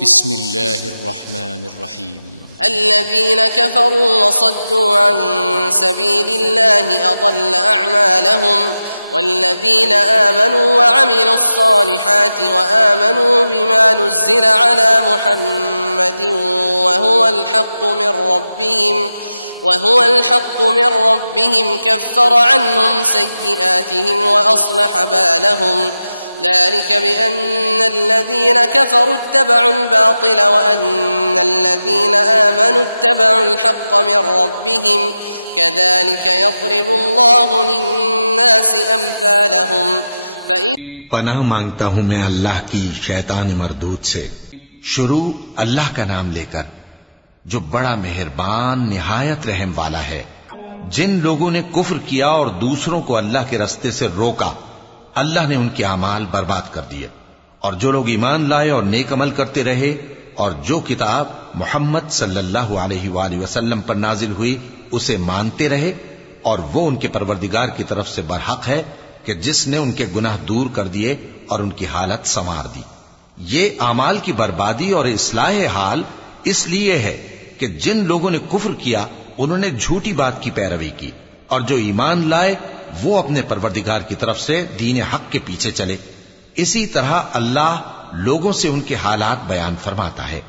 बिस्मिल्लाहिर्रहमानिर्रहीम। अल्लज़ीना कफ़रू वसद्दू अन सबीलिल्लाहि अदल्ल अअमालहुम वल्लज़ीना आमनू वअमिलुस्सालिहाति वआमनू बिमा नुज़्ज़िला अला मुहम्मदिन वहुवल हक़्क़ु मिन रब्बिहिम कफ़्फ़र अन्हुम सय्यिआतिहिम वअस्लह बालहुम ज़ालिक बिअन्नल्लज़ीना कफ़रू इत्तबअुल बातिल वअन्नल्लज़ीना आमनू इत्तबअुल हक़्क़ मिन रब्बिहिम कज़ालिक यضرबुल्लाहु लिन्नासि अम्सालहुम। पनाह मांगता हूं मैं अल्लाह की शैतान मरदूद से। शुरू अल्लाह का नाम लेकर जो बड़ा मेहरबान निहायत रहम वाला है। जिन लोगों ने कुफ्र किया और दूसरों को अल्लाह के रास्ते से रोका, अल्लाह ने उनके अमाल बर्बाद कर दिए। और जो लोग ईमान लाए और नेक अमल करते रहे और जो किताब मोहम्मद सल्लल्लाहु अलैहि वसल्लम पर नाजिल हुई उसे मानते रहे, और वो उनके परवरदिगार की तरफ से बरहक है कि जिसने उनके गुनाह दूर कर दिए और उनकी हालत संवार दी। ये अमाल की बर्बादी और इस्लाह हाल इसलिए है कि जिन लोगों ने कुफ्र किया उन्होंने झूठी बात की पैरवी की, और जो ईमान लाए वो अपने परवरदिगार की तरफ से दीन हक के पीछे चले। इसी तरह अल्लाह लोगों से उनके हालात बयान फरमाता है।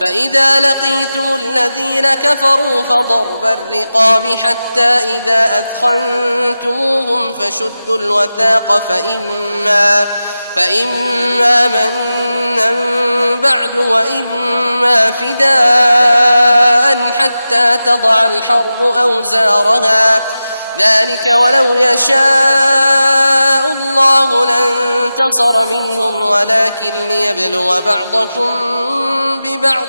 فإذا لقيتم الذين كفروا فضرب الرقاب حتى إذا أثخنتموهم فشدوا الوثاق فإما منا بعد وإما فداء حتى تضع الحرب أوزارها ذلك ولو يشاء الله لانتصر منهم ولكن ليبلو بعضكم ببعض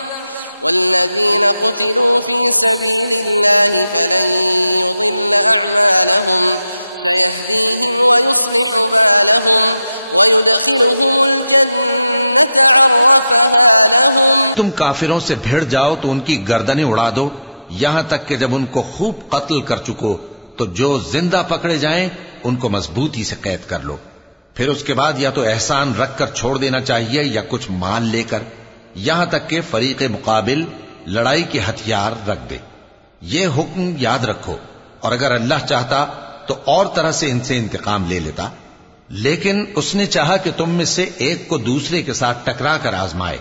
والذين قتلوا في سبيل الله فلن يضل أعمالهم سيهديهم ويصلح بالهم ويدخلهم الجنة عرفها لهم। तुम काफिरों से भिड़ जाओ तो उनकी गर्दनें उड़ा दो, यहां तक कि जब उनको खूब कत्ल कर चुको तो जो जिंदा पकड़े जाएं उनको मजबूती से कैद कर लो। फिर उसके बाद या तो एहसान रख कर छोड़ देना चाहिए या कुछ माल लेकर, यहां तक कि फरीक़े मुकाबिल लड़ाई के हथियार रख दे। ये हुक्म याद रखो, और अगर अल्लाह चाहता तो और तरह से इनसे इंतकाम ले लेता, लेकिन उसने चाहा कि तुम में से एक को दूसरे के साथ टकरा कर आजमाए।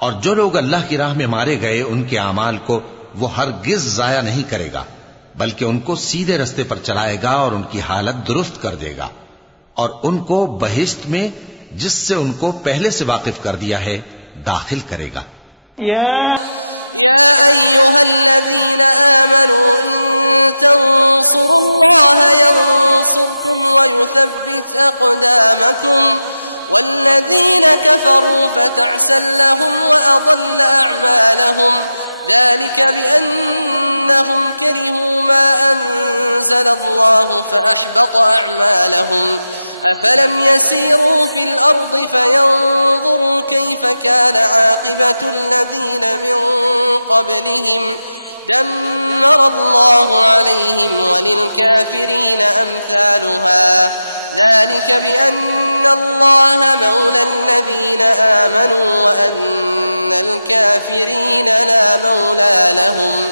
और जो लोग अल्लाह की राह में मारे गए उनके अमाल को वो हरगिज जाया नहीं करेगा, बल्कि उनको सीधे रास्ते पर चलाएगा और उनकी हालत दुरुस्त कर देगा, और उनको बहिश्त में जिससे उनको पहले से वाकिफ कर दिया है दाखिल करेगा। या अय्युहल्लज़ीना आमनू इन तंसुरुल्लाह यंसुरकुम व युथब्बित अक़दामकुम वल्लज़ीना कफ़रू फ़तअसन लहुम व अضل अअमालहुम ذلك بأنهم كرهوا ما أنزل الله فأحبط أعمالهم أفلم يسيروا في الأرض فينظروا كيف كان عاقبة الذين من قبلهم دمر الله عليهم وللكافرين أمثالها ذلك بأن الله مولى الذين آمنوا وأن الكافرين لا مولى لهم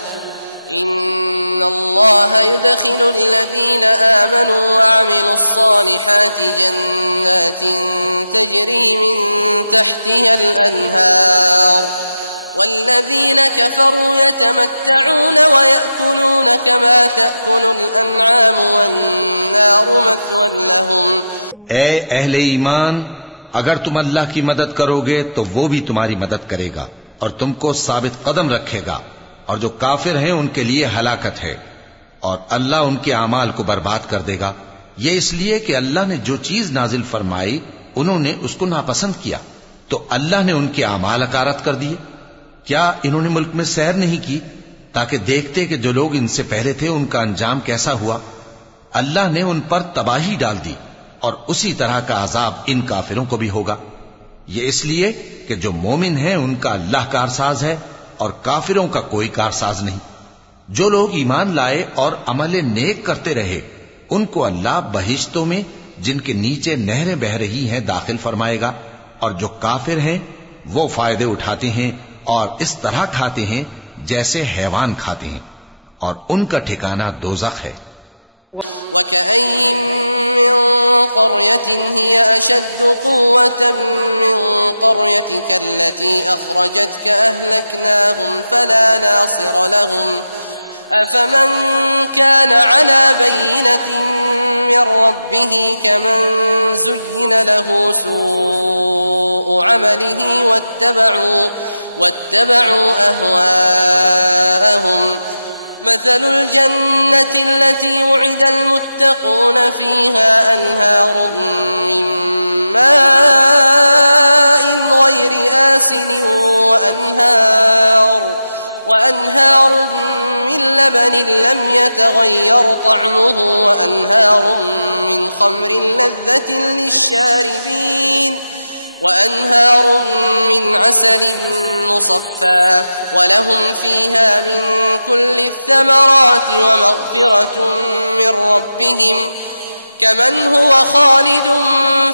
إن الله يدخل الذين آمنوا وعملوا الصالحات جنات تجري من تحتها الأنهار والذين كفروا يتمتعون ويأكلون كما تأكل الأنعام والنار مثوى لهم। ए अहले ईमान, अगर तुम अल्लाह की मदद करोगे तो वो भी तुम्हारी मदद करेगा और तुमको साबित कदम रखेगा, और जो काफिर हैं उनके लिए हलाकत है, और अल्लाह उनके अमाल को बर्बाद कर देगा। ये इसलिए कि अल्लाह ने जो चीज नाजिल फरमाई उन्होंने उसको नापसंद किया, तो अल्लाह ने उनके अमाल अकारत कर दिए। क्या इन्होंने मुल्क में सैर नहीं की ताकि देखते कि जो लोग इनसे पहले थे उनका अंजाम कैसा हुआ? अल्लाह ने उन पर तबाही डाल दी, और उसी तरह का अजाब इन काफिरों को भी होगा। ये इसलिए कि जो मोमिन है उनका अल्लाह कारसाज है और काफिरों का कोई कारसाज नहीं। जो लोग ईमान लाए और अमल नेक करते रहे उनको अल्लाह बहिश्तों में जिनके नीचे नहरें बह रही हैं दाखिल फरमाएगा, और जो काफिर हैं वो फायदे उठाते हैं और इस तरह खाते हैं जैसे हैवान खाते हैं, और उनका ठिकाना दोज़ख है। वकअय्यिन मिन क़र्यतिन हिय अशद्दु क़ुव्वतन मिन क़र्यतिका अल्लती अख़रजतका अहलकनाहुम फला नासिर लहुम अफमन कान अला बय्यिनतिन मिन रब्बिही कमन ज़ुय्यिन लहू सूअु अमलिही वत्तबअू अहवाअहुम مثل الجنة التي وعد المتقون فيها أنهار من ماء غير آسن وأنهار من لبن لم يتغير طعمه وأنهار من خمر لذة للشاربين وأنهار من عسل مصفى ولهم فيها من كل الثمرات ومغفرة من ربهم كمن هو خالد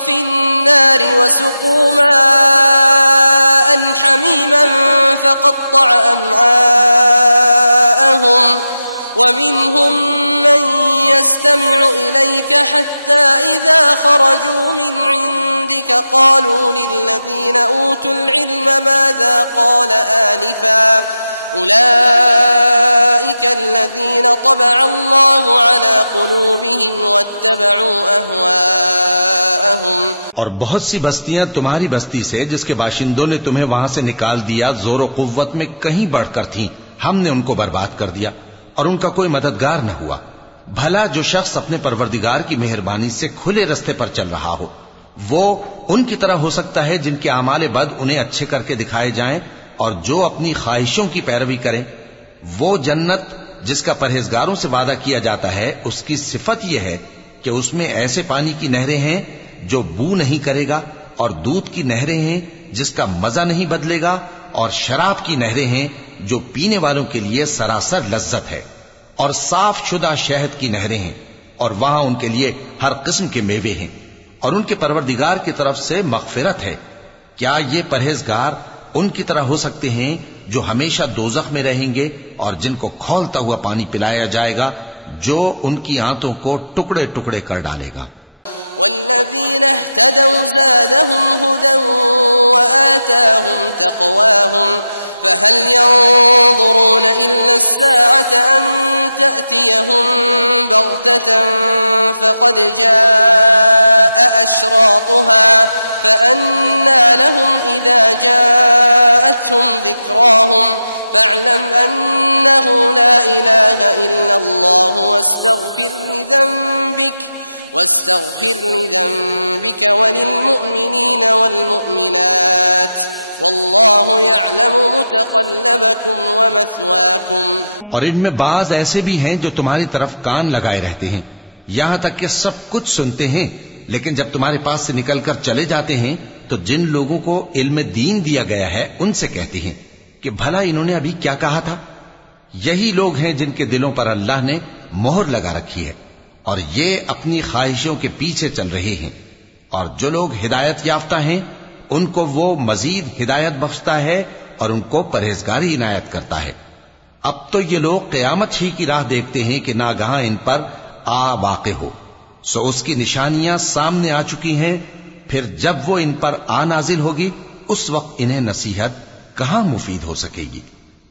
في النار وسقوا ماء حميما فقطع أمعاءهم ومنهم من يستمع إليك حتى إذا خرجوا من عندك قالوا للذين أوتوا العلم ماذا قال آنفا أولئك الذين طبع الله على قلوبهم واتبعوا أهواءهم। और बहुत सी बस्तियां तुम्हारी बस्ती से जिसके बाशिंदों ने तुम्हें वहां से निकाल दिया जोर कुव्वत में कहीं बढ़कर थीं, हमने उनको बर्बाद कर दिया और उनका कोई मददगार न हुआ। भला जो शख्स अपने परवरदिगार की मेहरबानी से खुले रास्ते पर चल रहा हो, वो उनकी तरह हो सकता है जिनके आमाले बद उन्हें अच्छे करके दिखाए जाएं, और जो अपनी ख्वाहिशों की पैरवी करें। वो जन्नत जिसका परहेजगारों से वादा किया जाता है, उसकी सिफत यह है कि उसमें ऐसे पानी की नहरें हैं जो बू नहीं करेगा, और दूध की नहरें हैं जिसका मजा नहीं बदलेगा, और शराब की नहरें हैं जो पीने वालों के लिए सरासर लज्जत है, और साफ शुदा शहद की नहरें हैं, और वहां उनके लिए हर किस्म के मेवे हैं, और उनके परवरदिगार की तरफ से मग़फ़िरत है। क्या ये परहेजगार उनकी तरह हो सकते हैं जो हमेशा दोज़ख में रहेंगे और जिनको खौलता हुआ पानी पिलाया जाएगा जो उनकी आंतों को टुकड़े टुकड़े कर डालेगा। वल्लज़ीना इह्तदौ ज़ादहुम हुदन व आताहुम तक़वाहुम फहल यंज़ुरून इल्ला अस्साअत अन तअतियहुम बग़ततन फ़क़द जाअ अशरातुहा فأنى لهم إذا جاءتهم ذكراهم فاعلم أنه لا إله إلا الله واستغفر لذنبك وللمؤمنين والمؤمنات والله يعلم متقلبكم ومثواكم। और इनमें बाज ऐसे भी हैं जो तुम्हारी तरफ कान लगाए रहते हैं, यहां तक कि सब कुछ सुनते हैं, लेकिन जब तुम्हारे पास से निकलकर चले जाते हैं तो जिन लोगों को इल्म दीन दिया गया है उनसे कहते हैं कि भला इन्होंने अभी क्या कहा था। यही लोग हैं जिनके दिलों पर अल्लाह ने मोहर लगा रखी है और ये अपनी ख्वाहिशों के पीछे चल रहे हैं। और जो लोग हिदायत याफ्ता हैं उनको वो मजीद हिदायत बख्शता है और उनको परहेजगारी इनायत करता है। अब तो ये लोग क़यामत ही की राह देखते हैं कि नागहां इन पर आ वाक़े हो, सो उसकी निशानियां सामने आ चुकी हैं। फिर जब वो इन पर आ नाजिल होगी उस वक्त इन्हें नसीहत कहां मुफीद हो सकेगी।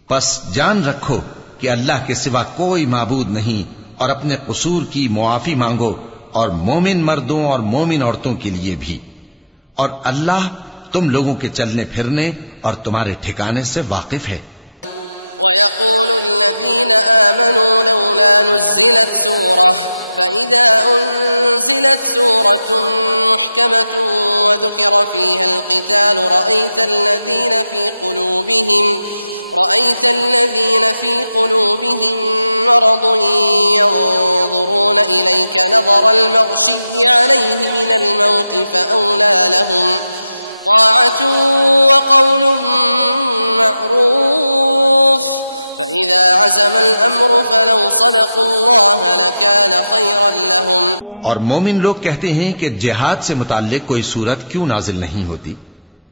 बस जान रखो कि अल्लाह के सिवा कोई माबूद नहीं, और अपने कसूर की मुआफी मांगो, और मोमिन मर्दों और मोमिन औरतों के लिए भी। और अल्लाह तुम लोगों के चलने फिरने और तुम्हारे ठिकाने से वाकिफ है। वयक़ूलु अल्लज़ीना आमनू लौला नुज़्ज़िलत सूरह फ़इज़ा उन्ज़िलत सूरतुन मुहकमतुन वज़ुकिर फ़ीहा अल-क़िताल रअयत الذين في قلوبهم مرض ينظرون إليك نظر المغشي عليه من الموت فأولى لهم طاعة وقول معروف فإذا عزم الأمر فلو صدقوا الله لكان خيرا لهم। और मोमिन लोग कहते हैं कि जिहाद से मुताल्लिक कोई सूरत क्यों नाजिल नहीं होती,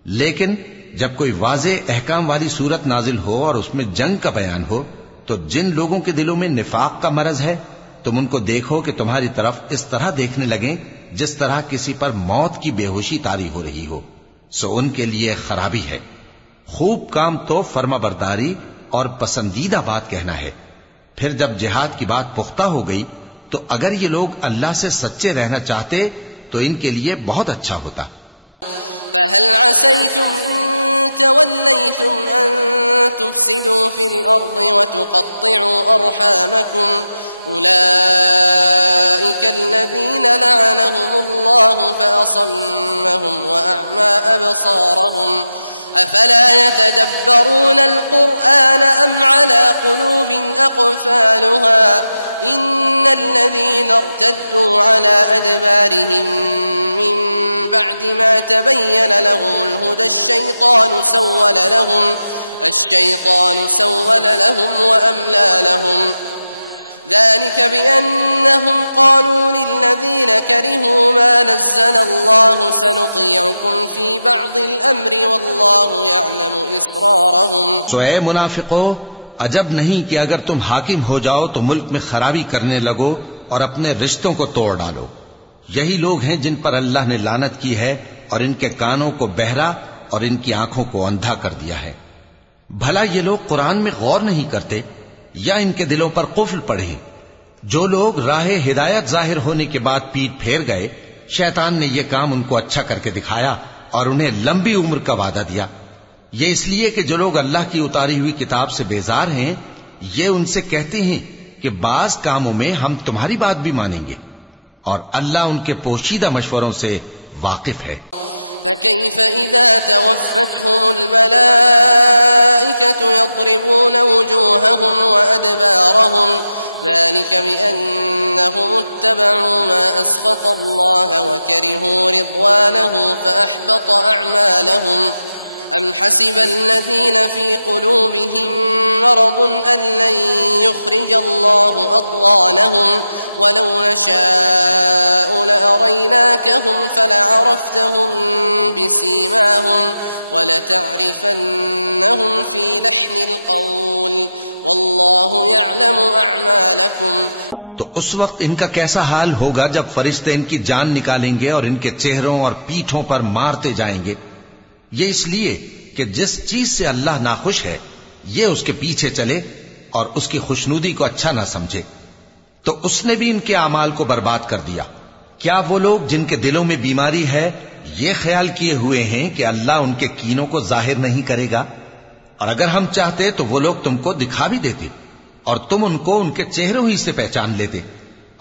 लेकिन जब कोई वाज़े अहकाम वाली सूरत नाजिल हो और उसमें जंग का बयान हो, तो जिन लोगों के दिलों में निफाक का मरज है तुम उनको देखो कि तुम्हारी तरफ इस तरह देखने लगें जिस तरह किसी पर मौत की बेहोशी तारी हो रही हो, सो उनके लिए खराबी है। खूब काम तो फर्माबरदारी और पसंदीदा बात कहना है। फिर जब जिहाद की बात पुख्ता हो गई तो अगर ये लोग अल्लाह से सच्चे रहना चाहते तो इनके लिए बहुत अच्छा होता। फहल असैतुम इन तवल्लैतुम अन तुफसिदू फिल अर्दि व तुक़त्तिअू अर्हामकुम उलाइका अल्लज़ीना लअनहुमुल्लाहु फअसम्महुम व अअमा अबसारहुम अफला यतदब्बरून अलकुरआन अम अला कुलूबिन अक़फ़ालुहा इन्नल्लज़ीना इर्तद्दू अला अदबारिहिम मिन बअदि मा तबय्यन लहुमुल हुदा अश्शैतानु सव्वल लहुम व अमला लहुम ذلك بأنهم قالوا للذين كرهوا ما نزل الله سنطيعكم في بعض الأمر والله يعلم إسرارهم। तो ऐ मुनाफिको, अजब नहीं कि अगर तुम हाकिम हो जाओ तो मुल्क में खराबी करने लगो और अपने रिश्तों को तोड़ डालो। यही लोग हैं जिन पर अल्लाह ने लानत की है और इनके कानों को बहरा और इनकी आंखों को अंधा कर दिया है। भला ये लोग कुरान में गौर नहीं करते या इनके दिलों पर कुफ्र पड़े? जो लोग राहे हिदायत जाहिर होने के बाद पीठ फेर गए, शैतान ने यह काम उनको अच्छा करके दिखाया और उन्हें लंबी उम्र का वादा दिया। ये इसलिए कि जो लोग अल्लाह की उतारी हुई किताब से बेजार हैं, ये उनसे कहते हैं कि बाज कामों में हम तुम्हारी बात भी मानेंगे, और अल्लाह उनके पोशीदा मशवरों से वाकिफ है। فكيف إذا توفتهم الملائكة يضربون وجوههم وأدبارهم ذلك بأنهم اتبعوا ما أسخط الله وكرهوا رضوانه فأحبط أعمالهم أم حسب الذين في قلوبهم مرض أن لن يخرج الله أضغانهم ولو نشاء لأريناكهم فلعرفتهم بسيماهم ولتعرفنهم في لحن القول والله يعلم أعمالكم। तो उस वक्त इनका कैसा हाल होगा जब फरिश्ते इनकी जान निकालेंगे और इनके चेहरों और पीठों पर मारते जाएंगे। ये इसलिए कि जिस चीज से अल्लाह नाखुश है ये उसके पीछे चले और उसकी खुशनुदी को अच्छा ना समझे, तो उसने भी इनके अमाल को बर्बाद कर दिया। क्या वो लोग जिनके दिलों में बीमारी है ये ख्याल किए हुए हैं कि अल्लाह उनके कीनों को जाहिर नहीं करेगा? और अगर हम चाहते तो वो लोग तुमको दिखा भी देते और तुम उनको उनके चेहरों ही से पहचान लेते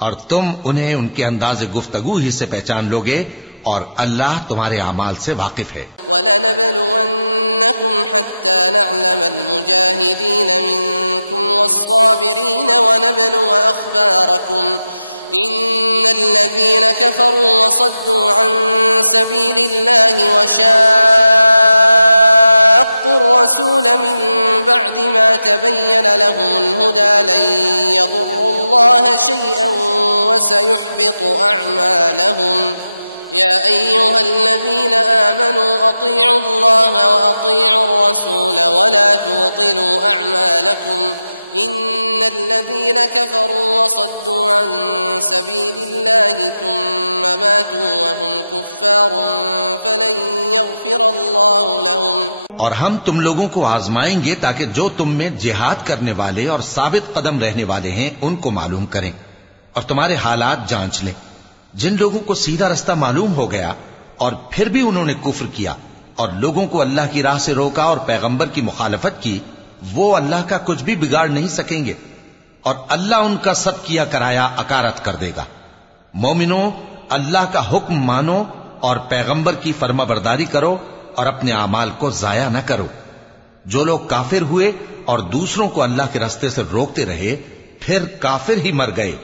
और तुम उन्हें उनके अंदाज़े गुफ्तगू ही से पहचान लोगे, और अल्लाह तुम्हारे अमाल से वाकिफ है। वलनबलुवन्नकुम हत्ता नअलमल मुजाहिदीन मिनकुम वस्साबिरीन वनबलुव अखबारकुम इन्नल्लज़ीन कफरू वसद्दू अन सबीलिल्लाहि वशाक्कुर रसूल मिन बअदि मा तबय्यन लहुमुल हुदा लन यदुर्रुल्लाह शैअन वसयुहबितु अअमालहुम या अय्युहल्लज़ीन आमनू अतीअू अल्लाह व अतीअू अर्रसूल वला तुबतिलू अअमालकुम इन्नल्लज़ीन कफरू वसद्दू अन सबीलिल्लाहि थुम्म मातू व हुम कुफ्फारुन फलन यग़फिरल्लाहु लहुम। और हम तुम लोगों को आजमाएंगे ताकि जो तुम में जिहाद करने वाले और साबित कदम रहने वाले हैं उनको मालूम करें और तुम्हारे हालात जांच लें। जिन लोगों को सीधा रास्ता मालूम हो गया और फिर भी उन्होंने कुफ्र किया और लोगों को अल्लाह की राह से रोका और पैगंबर की मुखालफत की, वो अल्लाह का कुछ भी बिगाड़ नहीं सकेंगे और अल्लाह उनका सब किया कराया अकारत कर देगा। मोमिनो, अल्लाह का हुक्म मानो और पैगंबर की फर्माबरदारी करो और अपने अमाल को जाया न करो। जो लोग काफिर हुए और दूसरों को अल्लाह के रास्ते से रोकते रहे फिर काफिर ही मर गए,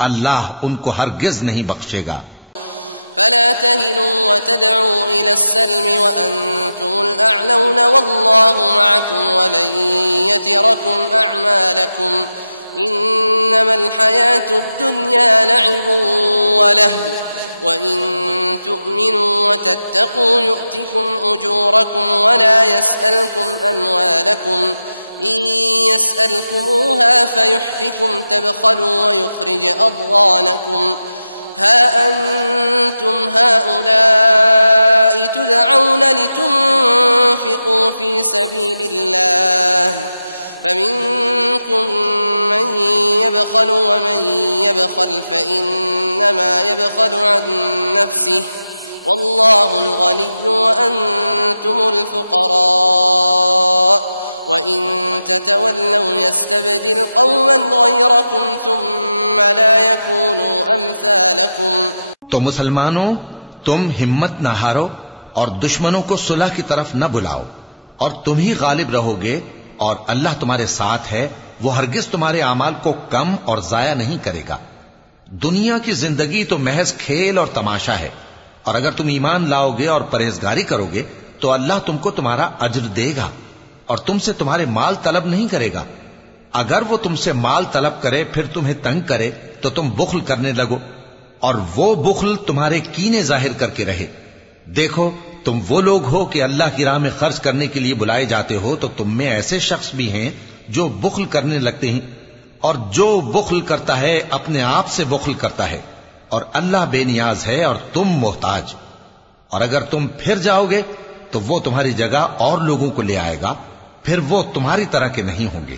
अल्लाह उनको हरगिज नहीं बख्शेगा। फला तहिनू व तदऊ इला सल्म व अंतुमुल अअलौन वल्लाहु मअकुम व लन यतिरकुम अअमालकुम इन्नमल हयातुद दुन्या लइबुन व लहव وإن تؤمنوا وتتقوا يؤتكم أجوركم ولا يسألكم أموالكم إن يسألكموها فيحفكم تبخلوا ويخرج أضغانكم ها أنتم هؤلاء تدعون لتنفقوا في سبيل الله فمنكم من يبخل ومن يبخل فإنما يبخل عن نفسه والله الغني وأنتم الفقراء وإن تتولوا يستبدل قوما غيركم ثم لا يكونوا أمثالكم। तो मुसलमानों, तुम हिम्मत न हारो और दुश्मनों को सुलह की तरफ न बुलाओ और तुम ही गालिब रहोगे और अल्लाह तुम्हारे साथ है। वो हरगिज तुम्हारे अमाल को कम और जाया नहीं करेगा। दुनिया की जिंदगी तो महज खेल और तमाशा है और अगर तुम ईमान लाओगे और परहेजगारी करोगे तो अल्लाह तुमको तुम्हारा अज्र देगा और तुमसे तुम्हारे माल तलब नहीं करेगा। अगर वो तुमसे माल तलब करे फिर तुम्हें तंग करे तो तुम बुख्ल करने लगो और वो बुख्ल तुम्हारे कीने जाहिर करके रहे। देखो, तुम वो लोग हो कि अल्लाह की राह में खर्च करने के लिए बुलाए जाते हो तो तुम में ऐसे शख्स भी हैं जो बुख्ल करने लगते हैं और जो बुख्ल करता है अपने आप से बुख्ल करता है और अल्लाह बेनियाज है और तुम मोहताज। और अगर तुम फिर जाओगे तो वो तुम्हारी जगह और लोगों को ले आएगा, फिर वो तुम्हारी तरह के नहीं होंगे।